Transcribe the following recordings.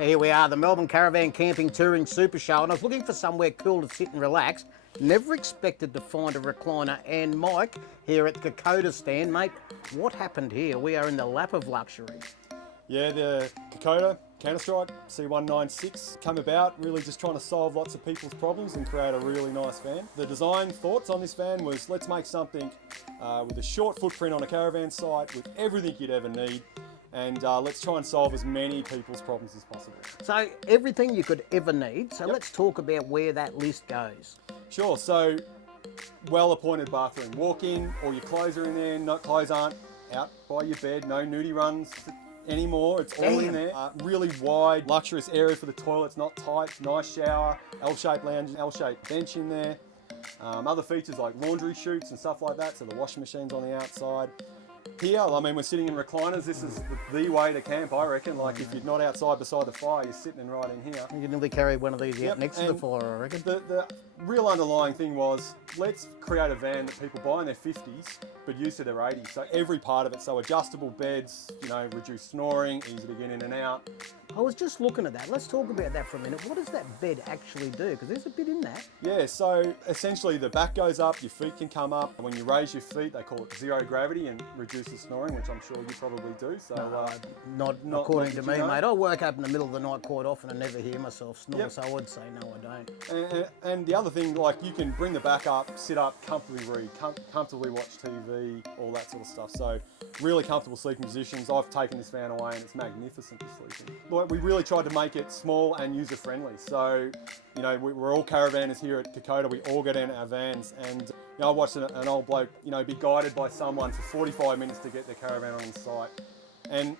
So here we are, the Melbourne Caravan Camping Touring Super Show, and I was looking for somewhere cool to sit and relax. Never expected to find a recliner. And Mike, here at the Kokoda stand, mate, what happened here? We are in the lap of luxury. Yeah, the Kokoda Counterstrike C196 come about really just trying to solve lots of people's problems and create a really nice van. The design thoughts on this van was, let's make something with a short footprint on a caravan site with everything you'd ever need, and let's try and solve as many people's problems as possible. So everything you could ever need. So let's talk about where that list goes. Sure, so well-appointed bathroom. Walk in, all your clothes are in there, no clothes aren't out by your bed, no nudie runs anymore, it's all in there. Really wide, luxurious area for the toilets, not tight, nice shower, L-shaped lounge, L-shaped bench in there. Other features like laundry chutes and stuff like that, so the washing machine's on the outside. Here, I mean, we're sitting in recliners. This is the way to camp, I reckon. Like, if you're not outside beside the fire, you're sitting right in here. You can nearly carry one of these out next to the fire, I reckon. The real underlying thing was, let's create a van that people buy in their 50s, but use to their 80s. So every part of it, so adjustable beds, you know, reduced snoring, easy to get in and out. I was just looking at that. Let's talk about that for a minute. What does that bed actually do? Because there's a bit in that. Yeah, so essentially the back goes up, your feet can come up. When you raise your feet, they call it zero gravity and reduces snoring, which I'm sure you probably do. So not according to me, mate. I work up in the middle of the night quite often and never hear myself snore, so I would say no, I don't. And the other thing, like, you can bring the back up, sit up, comfortably read, comfortably watch TV, all that sort of stuff. So really comfortable sleeping positions. I've taken this van away and it's magnificent to sleep in. We really tried to make it small and user-friendly. So, you know, we're all caravanners here at Kokoda. We all get in our vans, and you know, I watched an old bloke, you know, be guided by someone for 45 minutes to get their caravan on site, and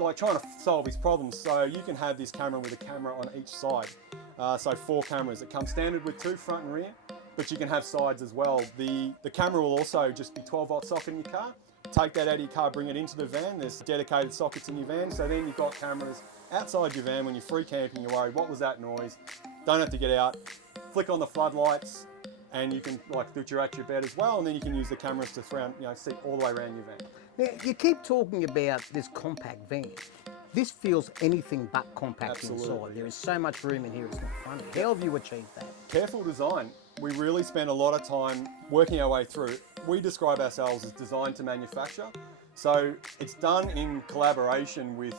like trying to solve his problems. So you can have this camera with a camera on each side. So 4 cameras. It comes standard with 2 front and rear, but you can have sides as well. The camera will also just be 12-volt socket in your car. Take that out of your car, bring it into the van. There's dedicated sockets in your van, so then you've got cameras outside your van. When you're free camping, you're worried, what was that noise? Don't have to get out. Flick on the floodlights, and you can like do you're at your bed as well, and then you can use the cameras to see all the way around your van. Now, you keep talking about this compact van. This feels anything but compact inside. There is so much room in here, it's not funny. How have you achieved that? Careful design. We really spend a lot of time working our way through. We describe ourselves as design to manufacture. So it's done in collaboration with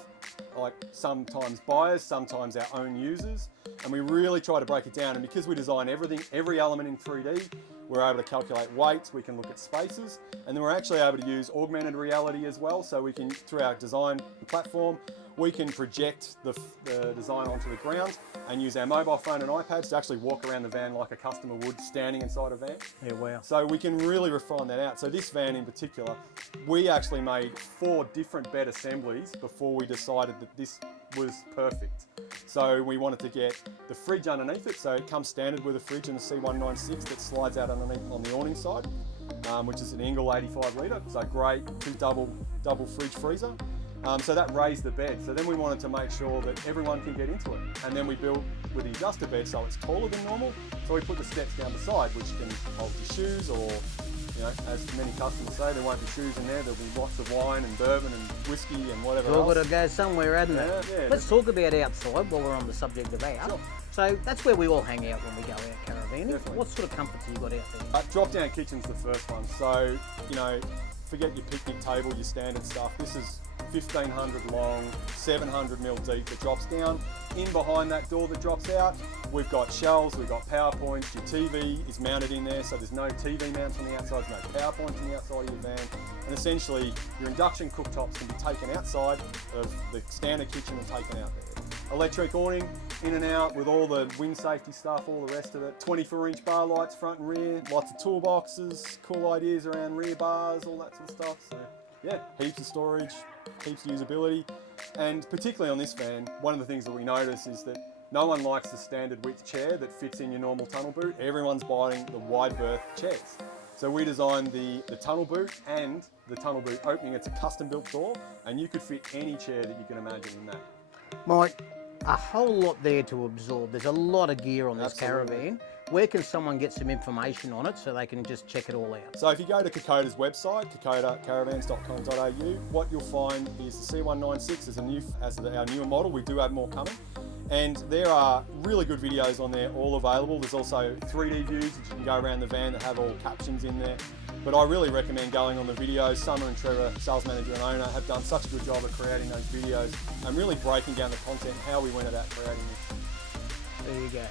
like sometimes buyers, sometimes our own users. And we really try to break it down. And because we design everything, every element in 3D, we're able to calculate weights, we can look at spaces, and then we're actually able to use augmented reality as well. So we can, through our design platform, we can project the design onto the ground and use our mobile phone and iPads to actually walk around the van like a customer would standing inside a van. Yeah, wow. So we can really refine that out. So this van in particular, we actually made 4 different bed assemblies before we decided that this was perfect. So we wanted to get the fridge underneath it, so it comes standard with a fridge in the C196 that slides out underneath on the awning side, which is an Engel 85 litre, so great, 2 double fridge freezer. So that raised the bed. So then we wanted to make sure that everyone can get into it. And then we built with the adjuster bed so it's taller than normal. So we put the steps down the side, which can hold your shoes, or, you know, as many customers say, there won't be shoes in there. There'll be lots of wine and bourbon and whiskey and whatever else. All got to go somewhere, hasn't it? Yeah. Let's talk about outside while we're on the subject of out. Sure. So that's where we all hang out when we go out caravanning. Definitely. What sort of comforts have you got out there? Drop-down kitchen's the first one. So, you know, forget your picnic table, your standard stuff. This is 1,500 long, 700mm deep that drops down. In behind that door that drops out, we've got shelves, we've got PowerPoints, your TV is mounted in there, so there's no TV mounts on the outside, there's no PowerPoints on the outside of your van. And essentially, your induction cooktops can be taken outside of the standard kitchen and taken out there. Electric awning, in and out with all the wind safety stuff, all the rest of it. 24-inch bar lights, front and rear, lots of toolboxes, cool ideas around rear bars, all that sort of stuff. So yeah, heaps of storage, heaps of usability. And particularly on this van, one of the things that we notice is that no one likes the standard width chair that fits in your normal tunnel boot. Everyone's buying the wide berth chairs. So we designed the tunnel boot and the tunnel boot opening. It's a custom built door, and you could fit any chair that you can imagine in that. Mike, a whole lot there to absorb. There's a lot of gear on this caravan. Where can someone get some information on it so they can just check it all out? So if you go to Kokoda's website, KokodaCaravans.com.au, what you'll find is the C196 as our newer model. We do have more coming. And there are really good videos on there, all available. There's also 3D views that you can go around the van that have all captions in there. But I really recommend going on the videos. Summer and Trevor, sales manager and owner, have done such a good job of creating those videos and really breaking down the content, how we went about creating this. There you go.